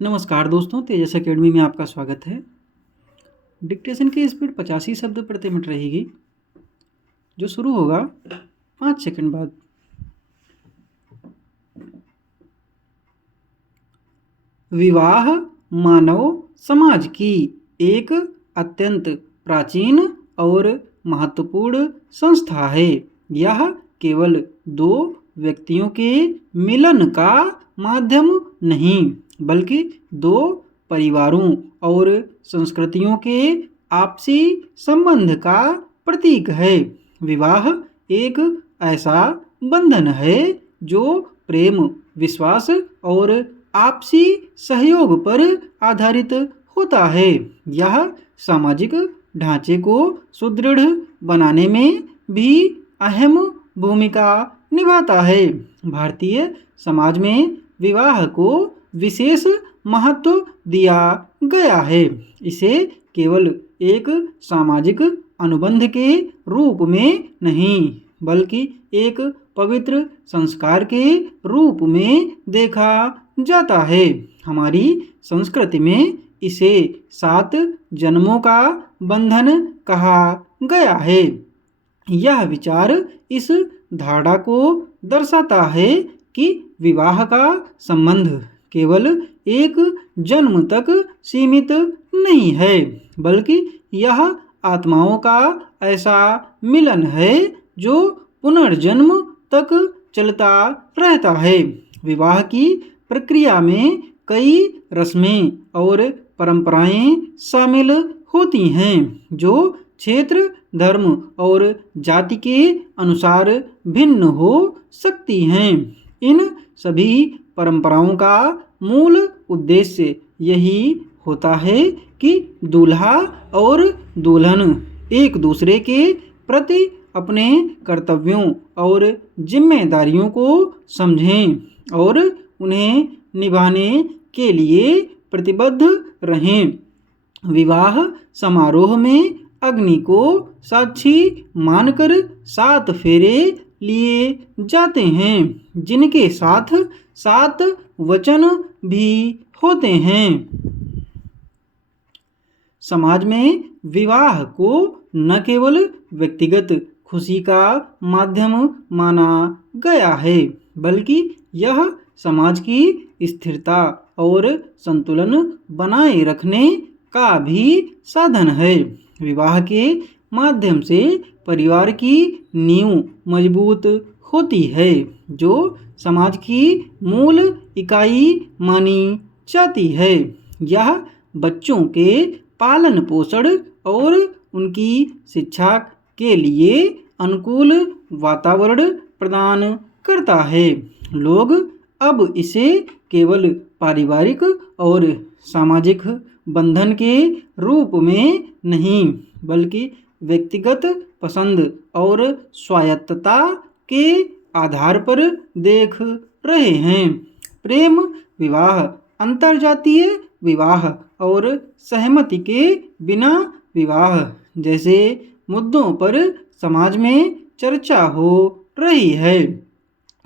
नमस्कार दोस्तों, तेजस एकेडमी में आपका स्वागत है। डिक्टेशन की स्पीड 85 शब्द प्रति मिनट रहेगी, जो शुरू होगा 5 सेकंड बाद। विवाह मानव समाज की एक अत्यंत प्राचीन और महत्वपूर्ण संस्था है। यह केवल दो व्यक्तियों के मिलन का माध्यम नहीं, बल्कि दो परिवारों और संस्कृतियों के आपसी संबंध का प्रतीक है। विवाह एक ऐसा बंधन है जो प्रेम, विश्वास और आपसी सहयोग पर आधारित होता है। यह सामाजिक ढांचे को सुदृढ़ बनाने में भी अहम भूमिका निभाता है। भारतीय समाज में विवाह को विशेष महत्व दिया गया है। इसे केवल एक सामाजिक अनुबंध के रूप में नहीं, बल्कि एक पवित्र संस्कार के रूप में देखा जाता है। हमारी संस्कृति में इसे 7 जन्मों का बंधन कहा गया है। यह विचार इस धारणा को दर्शाता है कि विवाह का संबंध केवल एक जन्म तक सीमित नहीं है, बल्कि यह आत्माओं का ऐसा मिलन है जो पुनर्जन्म तक चलता रहता है। विवाह की प्रक्रिया में कई रस्में और परंपराएं शामिल होती हैं, जो क्षेत्र, धर्म और जाति के अनुसार भिन्न हो सकती हैं। इन सभी परंपराओं का मूल उद्देश्य यही होता है कि दूल्हा और दुल्हन एक दूसरे के प्रति अपने कर्तव्यों और जिम्मेदारियों को समझें और उन्हें निभाने के लिए प्रतिबद्ध रहें। विवाह समारोह में अग्नि को साक्षी मानकर 7 फेरे लिए जाते हैं, जिनके साथ 7 वचन भी होते हैं। समाज में विवाह को न केवल व्यक्तिगत खुशी का माध्यम माना गया है, बल्कि यह समाज की स्थिरता और संतुलन बनाए रखने का भी साधन है। विवाह के माध्यम से परिवार की नींव मजबूत होती है, जो समाज की मूल इकाई मानी जाती है। यह बच्चों के पालन पोषण और उनकी शिक्षा के लिए अनुकूल वातावरण प्रदान करता है। लोग अब इसे केवल पारिवारिक और सामाजिक बंधन के रूप में नहीं, बल्कि व्यक्तिगत पसंद और स्वायत्तता के आधार पर देख रहे हैं। प्रेम विवाह, अंतरजातीय विवाह और सहमति के बिना विवाह जैसे मुद्दों पर समाज में चर्चा हो रही है।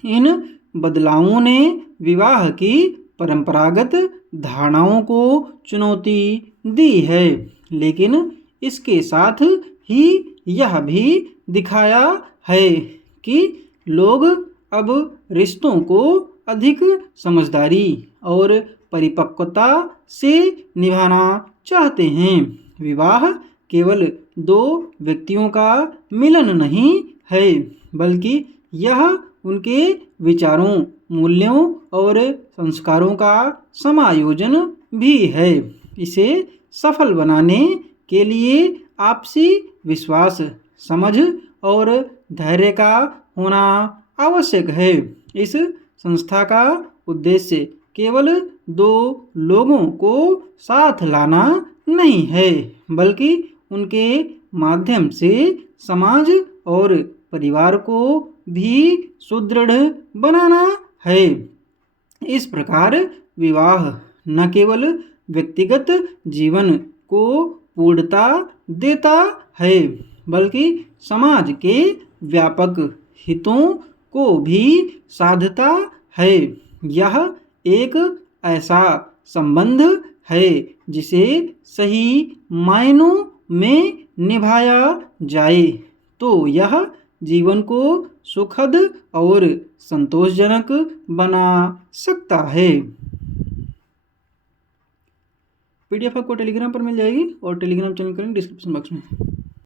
इन बदलावों ने विवाह की परंपरागत धारणाओं को चुनौती दी है, लेकिन इसके साथ ही यह भी दिखाया है कि लोग अब रिश्तों को अधिक समझदारी और परिपक्वता से निभाना चाहते हैं। विवाह केवल 2 व्यक्तियों का मिलन नहीं है, बल्कि यह उनके विचारों, मूल्यों और संस्कारों का समायोजन भी है। इसे सफल बनाने के लिए आपसी विश्वास, समझ और धैर्य का होना आवश्यक है। इस संस्था का उद्देश्य केवल 2 लोगों को साथ लाना नहीं है, बल्कि उनके माध्यम से समाज और परिवार को भी सुदृढ़ बनाना है। इस प्रकार विवाह न केवल व्यक्तिगत जीवन को पूर्णता देता है, बल्कि समाज के व्यापक हितों को भी साधता है। यह एक ऐसा संबंध है जिसे सही मायनों में निभाया जाए तो यह जीवन को सुखद और संतोषजनक बना सकता है। पीडीएफ आपको टेलीग्राम पर मिल जाएगी और टेलीग्राम चैनल का लिंक डिस्क्रिप्शन बॉक्स में है।